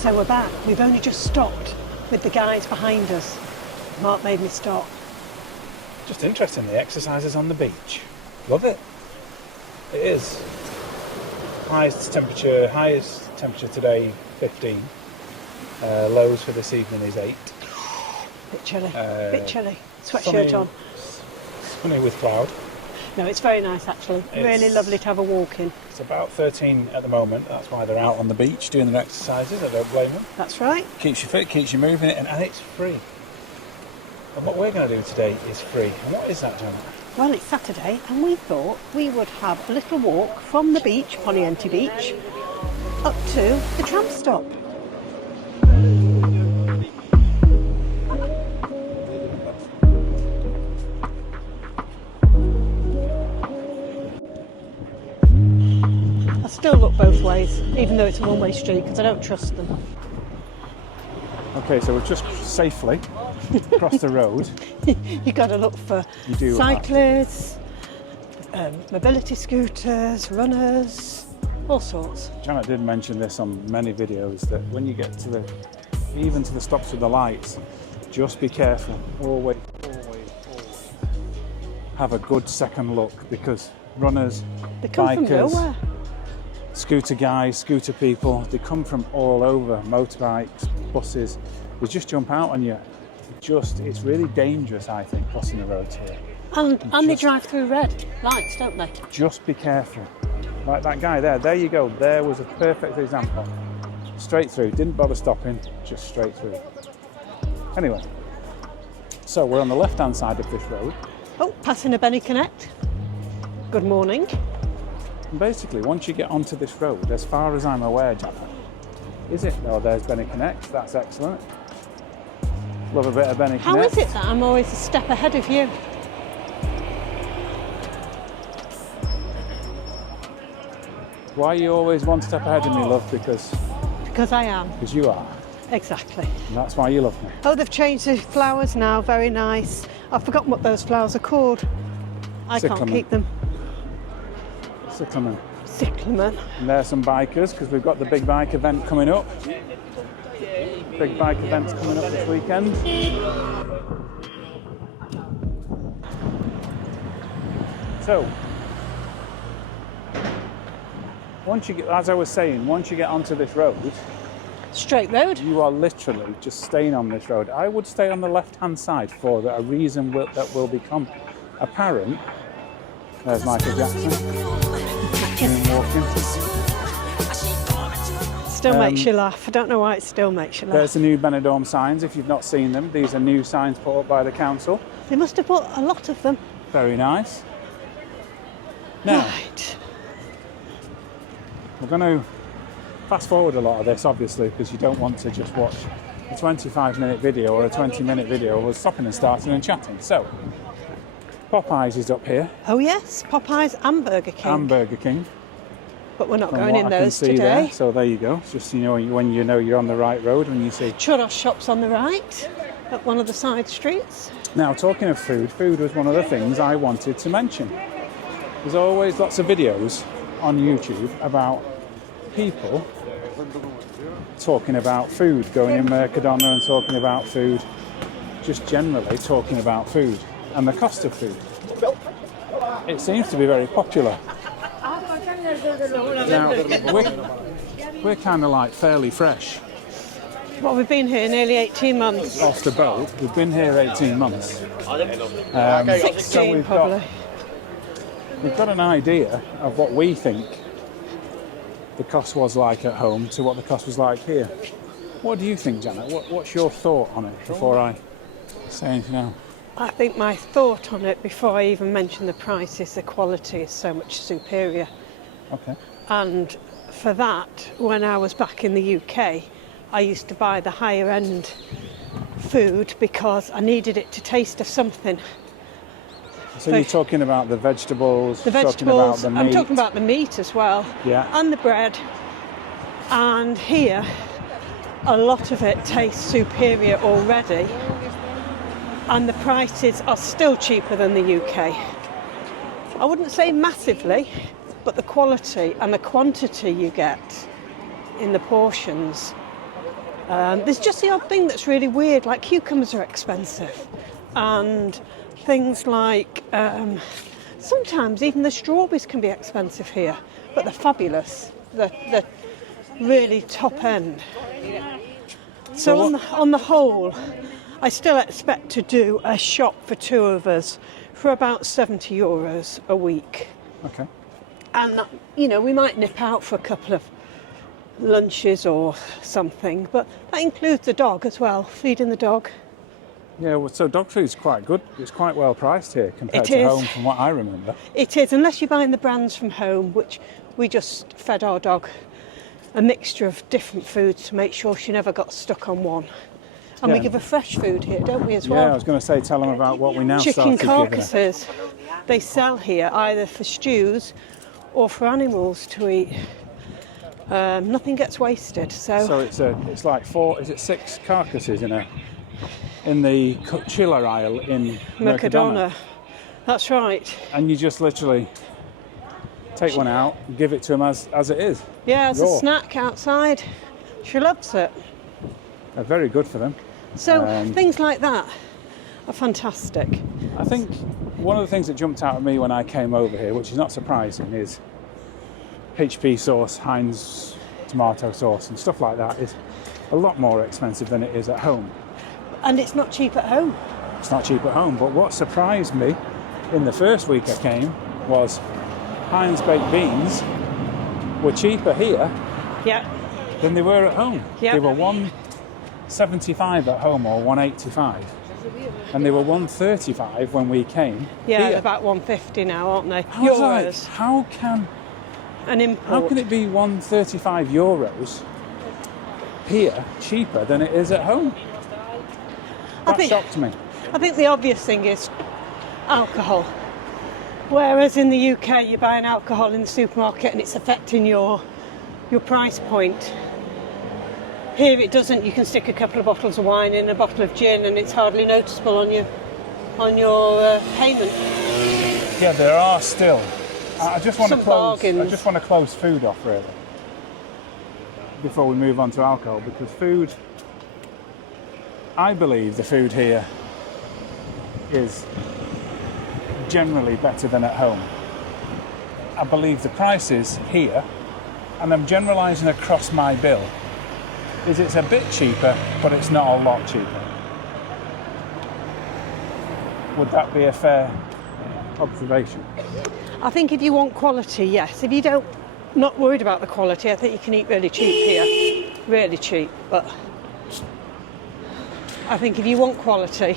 So we're back. We've only just stopped with the guys behind us. Mark made me stop. Just interesting, the exercises on the beach. Love it. It is. Highest temperature today, 15. Lows for this evening is 8. Bit chilly. Sweatshirt on. Sunny with cloud. No, it's very nice actually. Really lovely to have a walk in. It's about 13 at the moment. That's why they're out on the beach doing their exercises. I don't blame them. That's right. Keeps you fit, keeps you moving, and it's free. And what we're going to do today is free. And what is that, Janet? Well, it's Saturday and we thought we would have a little walk from the beach, Poniente Beach, up to the tram stop. I still look both ways, even though it's a one-way street, because I don't trust them. Okay, so we've just safely crossed the road. You've got to look for cyclists, mobility scooters, runners, all sorts. Janet did mention this on many videos, that when you get to even to the stops with the lights, just be careful. Always have a good second look, because runners, they come bikers, from nowhere. Scooter guys, scooter people, they come from all over, motorbikes, buses, they just jump out on you. It's really dangerous, I think, crossing the roads here. And they drive through red lights, don't they? Just be careful. Like that guy there you go, there was a perfect example. Straight through, didn't bother stopping, just straight through. Anyway, so we're on the left-hand side of this road. Oh, passing a Benny Connect. Good morning. And basically, once you get onto this road, as far as I'm aware, Janet, is it? Oh, there's Benny Connect, that's excellent. Love a bit of Benny Connect. How is it that I'm always a step ahead of you? Why are you always one step ahead of me, love? Because I am. Because you are. Exactly. And that's why you love me. Oh, they've changed the flowers now, very nice. I've forgotten what those flowers are called. I can't keep them. Cyclamen. Cyclamen. And there's some bikers, because we've got the big bike event coming up. Big bike events coming up this weekend. So, as I was saying, once you get onto this road, straight road, you are literally just staying on this road. I would stay on the left-hand side for a reason that will become apparent. There's Michael Jackson. Walking. Still makes you laugh. I don't know why it still makes you laugh. There's the new Benidorm signs, if you've not seen them. These are new signs put up by the council. They must have put a lot of them. Very nice. Now, right. We're going to fast forward a lot of this, obviously, because you don't want to just watch a 25-minute video or a 20-minute video of stopping and starting and chatting. So, Popeyes is up here. Oh yes, Popeyes and Burger King. And Burger King. But we're not going in those today. There. So there you go. It's just, when you know you're on the right road, when you see churros shops on the right at one of the side streets. Now, talking of food was one of the things I wanted to mention. There's always lots of videos on YouTube about people talking about food, going in Mercadona and talking about food, just generally talking about food and the cost of food. It seems to be very popular. Now, we're kind of like fairly fresh. Well, we've been here nearly 18 months. Off the boat, we've been here 18 months. 16 so probably. We've got an idea of what we think the cost was like at home to what the cost was like here. What do you think, Janet? What's your thought on it before I say anything else? I think my thought on it before I even mention the price is the quality is so much superior. Okay. And for that, when I was back in the UK, I used to buy the higher end food because I needed it to taste of something. So you're talking about the vegetables, the vegetables, talking about the meat. I'm talking about the meat as well, yeah, and the bread. And here, a lot of it tastes superior already, and the prices are still cheaper than the UK. I wouldn't say massively, but the quality and the quantity you get in the portions There's just the odd thing that's really weird, like cucumbers are expensive, and things like sometimes even the strawberries can be expensive here, but they're fabulous. They're really top end. So on the whole, I still expect to do a shop for two of us for about €70 a week. Okay. And, you know, we might nip out for a couple of lunches or something, but that includes the dog as well, feeding the dog. Yeah, well, so dog food's quite good. It's quite well priced here compared It to is. home, from what I remember. It is, unless you're buying the brands from home, which we just fed our dog a mixture of different foods to make sure she never got stuck on one. And we Yeah. give her fresh food here, don't we, as well? Yeah, I was going to say, tell them about what we now Chicken started giving her. carcasses. They sell here either for stews or for animals to eat. Nothing gets wasted. So it's like 6 carcasses in the chiller aisle in Mercadona. That's right. And you just literally take one out, give it to them as it is. Yeah, it's raw. a snack outside. She loves it. They're very good for them. So things like that are fantastic. I think one of the things that jumped out at me when I came over here, which is not surprising, is HP sauce, Heinz tomato sauce and stuff like that is a lot more expensive than it is at home. And it's not cheap at home. It's not cheap at home, but what surprised me in the first week I came was Heinz baked beans were cheaper here Yeah. than they were at home. Yeah. They were $1.75 at home or $1.85, and they were $1.35 when we came. Yeah, here. they're about €1.50 now, aren't they? I was like, Euros. how can An it be €1.35 here cheaper than it is at home? That shocked me. I think the obvious thing is alcohol. Whereas in the UK, you're buying alcohol in the supermarket and it's affecting your price point. Here it doesn't. You can stick a couple of bottles of wine in a bottle of gin and it's hardly noticeable on your payment. Yeah, there are still. I just want Some to close. bargains. I just want to close food off really before we move on to alcohol, because food. I believe the food here is generally better than at home. I believe the prices here, and I'm generalising across my bill, is it's a bit cheaper, but it's not a lot cheaper. Would that be a fair observation? I think if you want quality, yes. If you don't, not worried about the quality, I think you can eat really cheap here. Really cheap, but I think if you want quality,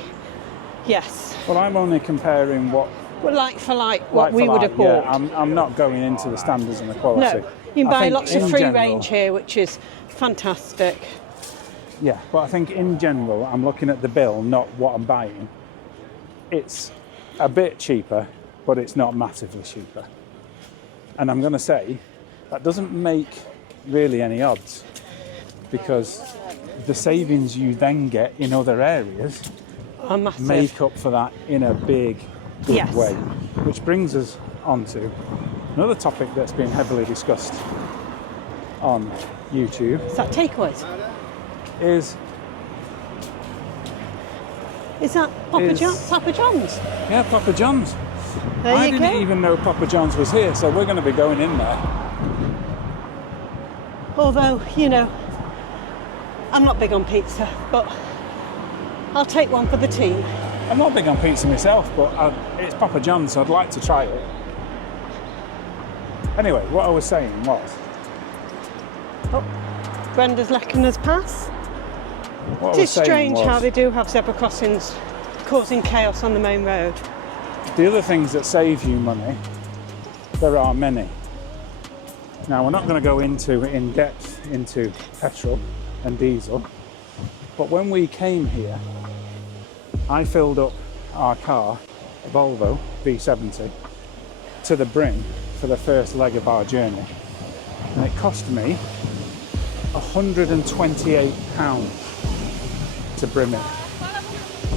yes. Well, I'm only comparing what Well, like for like, what we would have bought. Yeah, I'm not going into the standards and the quality. No, you can buy lots of free general, range here, which is fantastic. Yeah, but I think in general, I'm looking at the bill, not what I'm buying. It's a bit cheaper, but it's not massively cheaper. And I'm going to say that doesn't make really any odds, because the savings you then get in other areas Are massive. make up for that in a big, good Yes. way. Which brings us on to another topic that's been heavily discussed on YouTube. Is that takeaways? Is that Papa Is- John's? yeah, Papa John's. There I you didn't go. even know Papa John's was here, so we're going to be going in there. Although, you know, I'm not big on pizza, but I'll take one for the team. I'm not big on pizza myself, but it's Papa John's, so I'd like to try it. Anyway, what I was saying was, Oh, Brenda's letting us pass. what It I is was saying strange was, how they do have zebra crossings causing chaos on the main road. the other things that save you money, there are many. Now, we're not going to go in depth into petrol and diesel, but when we came here, I filled up our car, a Volvo V70, to the brim for the first leg of our journey, and it cost me £128 to brim it.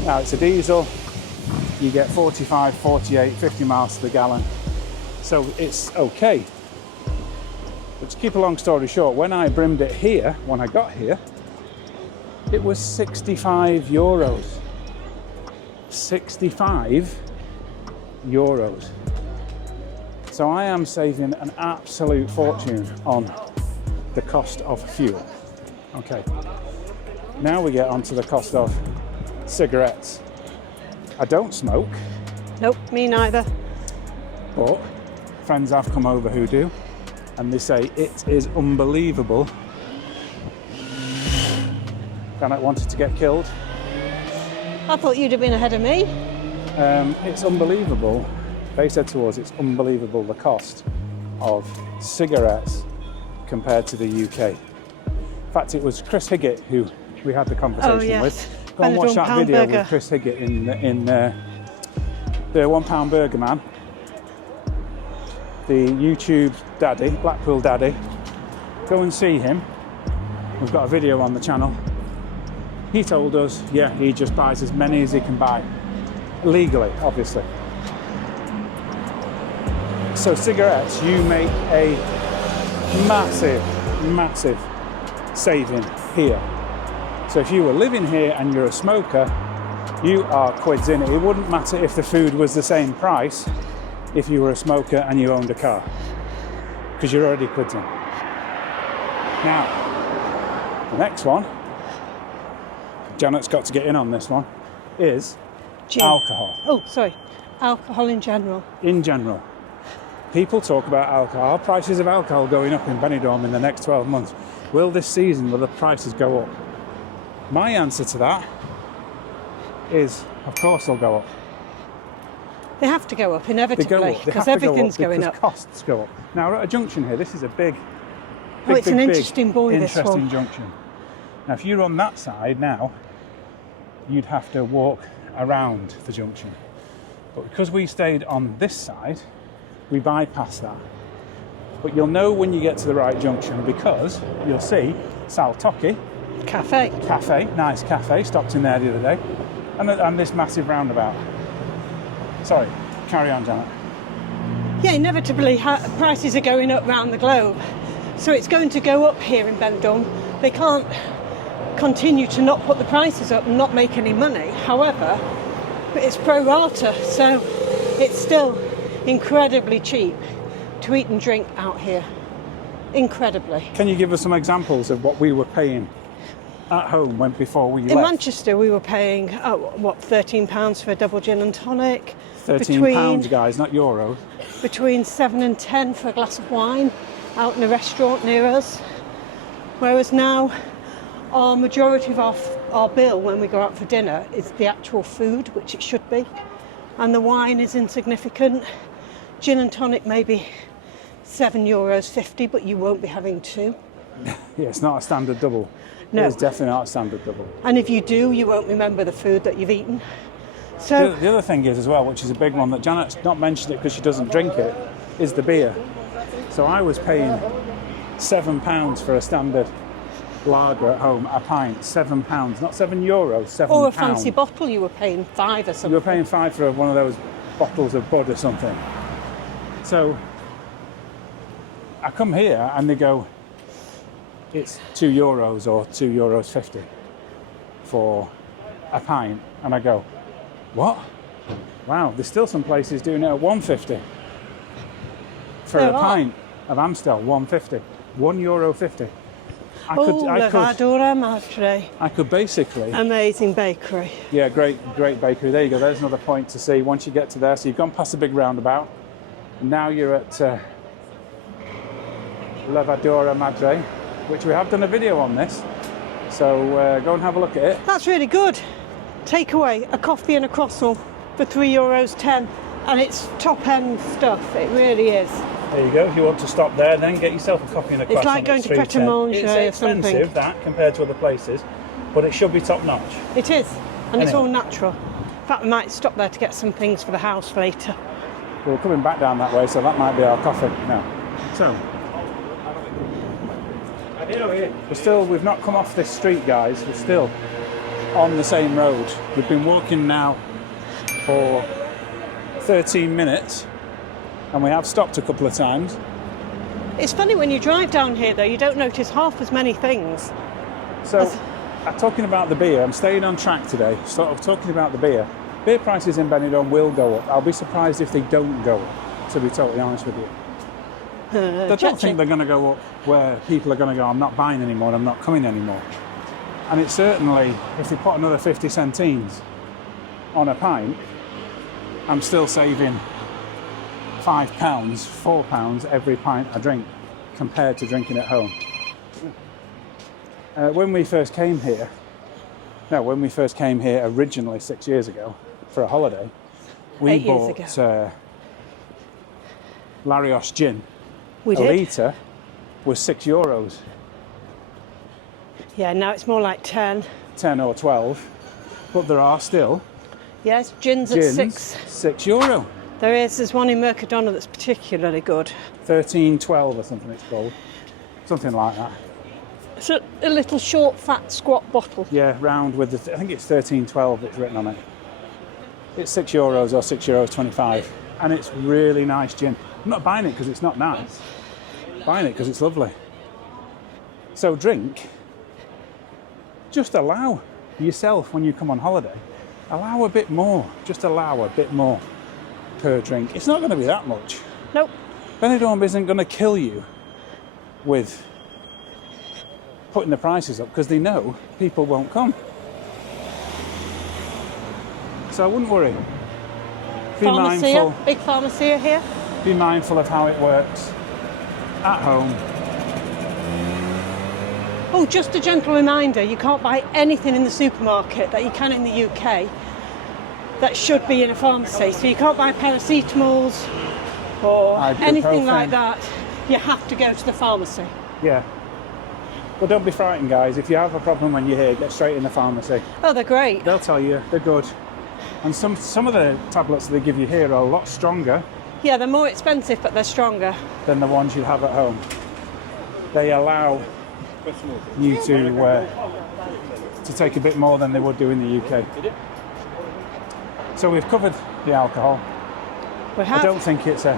Now, it's a diesel, you get 45, 48, 50 miles to the gallon, so it's okay. But to keep a long story short, when I brimmed it here, when I got here, it was 65 euros. 65 euros. So I am saving an absolute fortune on the cost of fuel. Okay, now we get onto the cost of cigarettes. I don't smoke. Nope, me neither. But friends have come over who do, and they say it is unbelievable. Janet wanted to get killed. I thought you'd have been ahead of me. It's unbelievable. They said to us, it's unbelievable the cost of cigarettes compared to the UK. In fact, it was Chris Higgett who we had the conversation with. Go and watch that video with Chris Higgett in the £1 Burger Man. The YouTube daddy, Blackpool daddy. Go and see him. We've got a video on the channel. He told us, yeah, he just buys as many as he can buy. Legally, obviously. So cigarettes, you make a massive, massive saving here. So if you were living here and you're a smoker, you are quids in it. It wouldn't matter if the food was the same price if you were a smoker and you owned a car, because you're already quids in. Now, the next one, Janet's got to get in on this one, is alcohol. Oh, sorry. Alcohol in general. In general. People talk about alcohol, prices of alcohol going up in Benidorm in the next 12 months. Will this season, will the prices go up? My answer to that is, of course they'll go up. They have to go up inevitably, because everything's going up. Costs go up. Now we're at a junction here. This is a big It's an interesting buoy, this one. Interesting junction. Now if you're on that side now, you'd have to walk around the junction. But because we stayed on this side, we bypassed that. But you'll know when you get to the right junction, because you'll see Saltocchi Cafe, nice cafe, stopped in there the other day, and this massive roundabout. Sorry, carry on, Janet. Yeah, inevitably prices are going up round the globe, so it's going to go up here in Benidorm. They can't continue to not put the prices up and not make any money. However, it's pro rata, so it's still incredibly cheap to eat and drink out here. Incredibly. Can you give us some examples of what we were paying at home before we left? In Manchester, we were paying £13 for a double gin and tonic. £13, guys, not euros. Between 7 and 10 for a glass of wine out in a restaurant near us. Whereas now, our majority of our bill when we go out for dinner is the actual food, which it should be, and the wine is insignificant. Gin and tonic maybe €7.50, but you won't be having two. Yeah, it's not a standard double. No. It's definitely not a standard double. And if you do, you won't remember the food that you've eaten. So the other thing is as well, which is a big one that Janet's not mentioned it because she doesn't drink it, is the beer. So I was paying £7 for a standard lager at home, a pint, £7, not €7, £7. Or a fancy bottle, you were paying £5 or something. You were paying £5 for one of those bottles of Bud or something. So I come here and they go, it's €2 or €2.50 for a pint, and I go, what? Wow, there's still some places doing it at £1.50 for a pint of Amstel. £1.50, €1.50. Levante Madre. I could basically. Amazing bakery. Yeah, great bakery. There you go. There's another point to see once you get to there. So you've gone past the big roundabout, and now you're at Levante Madre, which we have done a video on this. So go and have a look at it. That's really good. Takeaway, a coffee and a croissant for €3.10, and it's top end stuff. It really is. There you go. If you want to stop there, then get yourself a coffee and a croissant. It's like going to Pret a Manger or something. It's expensive, that, compared to other places, but it should be top notch. It is, and it's all natural. In fact, we might stop there to get some things for the house later. We're coming back down that way, so that might be our coffee now. So, we've not come off this street, guys. We're still on the same road. We've been walking now for 13 minutes, and we have stopped a couple of times. It's funny when you drive down here, though, you don't notice half as many things talking about the beer, I'm staying on track today, sort of talking about the beer. Beer prices in Benidorm will go up. I'll be surprised if they don't go up, to be totally honest with you. I don't think they're going to go up where people are going to go, I'm not buying anymore, I'm not coming anymore. And it's certainly, if they put another 50 centines on a pint, I'm still saving £5, £4 every pint I drink compared to drinking at home. When we first came here originally 6 years ago for a holiday, we bought Larios gin. We a did. litre was €6. Yeah, now it's more like 10. 10 or 12, but there are still Yes, gins at €6. There's one in Mercadona that's particularly good. 13.12 or something it's called. Something like that. It's a little short, fat, squat bottle. Yeah, round with I think it's 13.12 that's written on it. It's €6 or €6.25, and it's really nice gin. I'm not buying it because it's not nice. I'm buying it because it's lovely. So drink. Just allow yourself when you come on holiday. Allow a bit more. Just allow a bit more per drink. It's not going to be that much. Nope. Benidorm isn't going to kill you with putting the prices up because they know people won't come. So I wouldn't worry. Be mindful. Big pharmacia here. Be mindful of how it works at home. Oh, just a gentle reminder, you can't buy anything in the supermarket that you can in the UK that should be in a pharmacy. So you can't buy paracetamols or anything like that. You have to go to the pharmacy. Yeah. Well, don't be frightened, guys. If you have a problem when you're here, get straight in the pharmacy. Oh, they're great. They'll tell you. They're good. And some of the tablets that they give you here are a lot stronger. Yeah, they're more expensive, but they're stronger than the ones you'd have at home. They allow you to take a bit more than they would do in the UK. So we've covered the alcohol. We have. I don't think it's a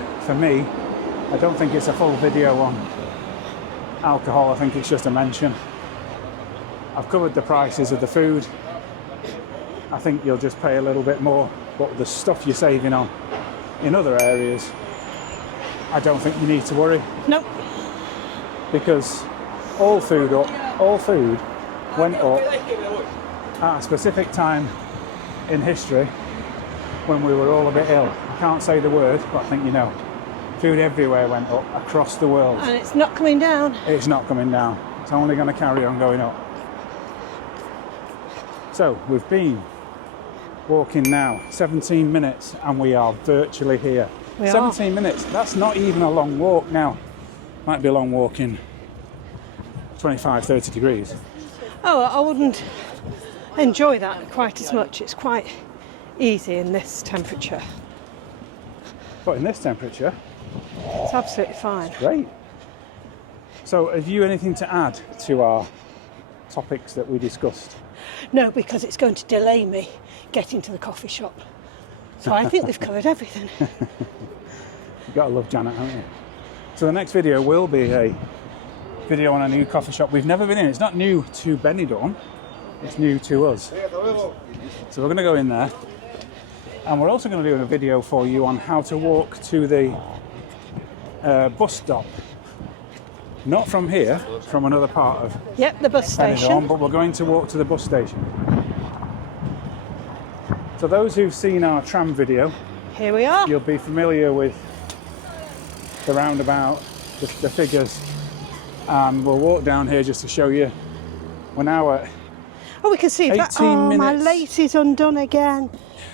full video on alcohol. I think it's just a mention. I've covered the prices of the food. I think you'll just pay a little bit more, but the stuff you're saving on in other areas, I don't think you need to worry. Nope. Because all food went up at a specific time in history when we were all a bit ill. I can't say the word, but I think you know. Food everywhere went up across the world. And it's not coming down. It's not coming down. It's only going to carry on going up. So we've been walking now 17 minutes and we are virtually here. 17 minutes, that's not even a long walk now. Might be a long walk in 25, 30 degrees. Oh, I wouldn't enjoy that quite as much. It's quite easy in this temperature. But in this temperature, it's absolutely fine. Great. So have you anything to add to our topics that we discussed? No, because it's going to delay me getting to the coffee shop. So I think we've covered everything. You've got to love Janet, haven't you? So the next video will be a video on a new coffee shop we've never been in. It's not new to Benidorm, it's new to us. So we're going to go in there. And we're also going to do a video for you on how to walk to the bus stop. Not from here, from another part of the bus station. Benidorm, but we're going to walk to the bus station. So those who've seen our tram video, here we are. You'll be familiar with the roundabout, the figures. We'll walk down here just to show you. We're now at we can see 18 that. Oh, minutes. My lace is undone again.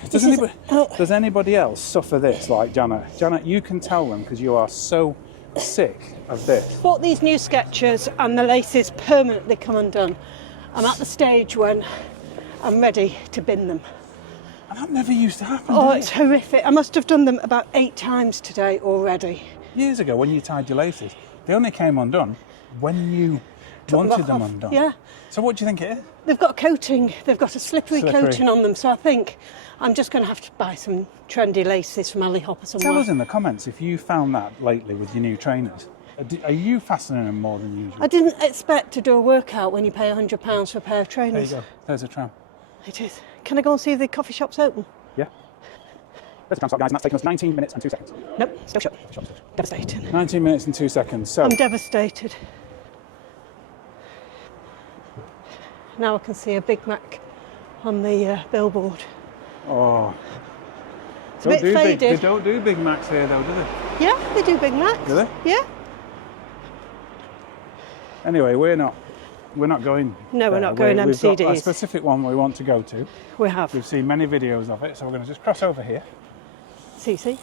Does anybody else suffer this like Janet? Janet, you can tell them because you are so sick of this. Bought these new Skechers and the laces permanently come undone. I'm at the stage when I'm ready to bin them. And that never used to happen. Oh, it's horrific. I must have done them about 8 times today already. Years ago when you tied your laces, they only came undone when you wanted them undone. Yeah. So what do you think it is? They've got coating. They've got a slippery coating on them. So I think I'm just going to have to buy some trendy laces from Ali Hop or somewhere. Tell us in the comments if you found that lately with your new trainers. Are you fastening them more than usual? I didn't expect to do a workout when you pay £100 for a pair of There you trainers. go. There's a tram. It is. Can I go and see if the coffee shop's open? Yeah. There's a tram stop, guys, and that's taken us 19 minutes and 2 seconds. Nope, still shut. Devastating. 19 minutes and 2 seconds. So I'm devastated. Now I can see a Big Mac on the billboard. oh, It's a bit faded. They don't do Big Macs here, though, do they? Yeah, they do Big Macs. Do they? Yeah. Anyway, we're not going. No, we're there. not going We've got a MCDs. specific one we want to go to. We have. We've seen many videos of it, so we're going to just cross over here. See.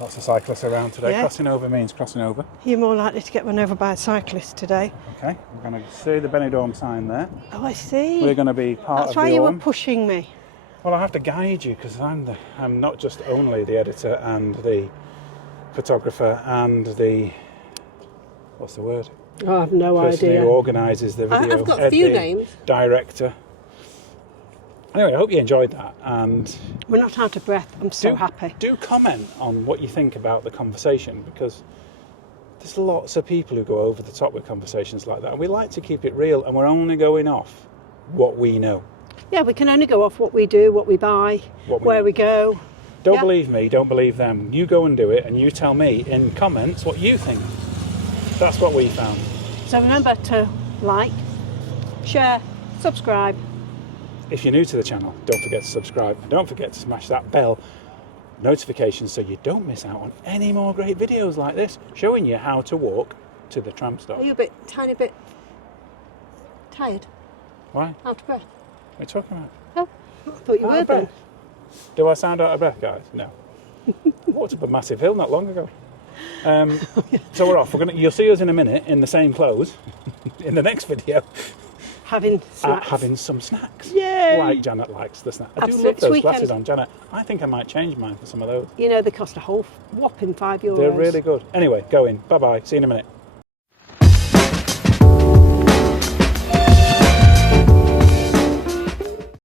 Lots of cyclists around today. Yeah. Crossing over means crossing over. You're more likely to get run over by a cyclist today. Okay, we're going to see the Benidorm sign there. Oh, I see. We're going to be part That's of why the you were Orm. pushing me. Well, I have to guide you because I'm not just only the editor and the photographer and the what's the word? Oh, I have no Person idea. who organises the video. I've got a few the names. Director. Anyway, I hope you enjoyed that, and We're not out of breath. I'm so happy. Do comment on what you think about the conversation, because there's lots of people who go over the top with conversations like that, and we like to keep it real, and we're only going off what we know. Yeah, we can only go off what we do, what we buy, where we go. Don't believe me, don't believe them. You go and do it, and you tell me in comments what you think. That's what we found. So remember to like, share, subscribe. If you're new to the channel, don't forget to subscribe. And don't forget to smash that bell notification so you don't miss out on any more great videos like this, showing you how to walk to the tram stop. Are you a tiny bit tired? Why? Out of breath? What are you talking about? Oh, I thought you Out were of then. breath? Do I sound out of breath, guys? No. Walked up a massive hill not long ago. So we're off. You'll see us in a minute in the same clothes in the next video. Having snacks. Having some snacks. Yay! Like Janet likes the snacks. I do Absolute love those weekend. glasses on Janet. I think I might change mine for some of those. You know, they cost a whole whopping €5. They're really good. Anyway, go in. Bye-bye. See you in a minute.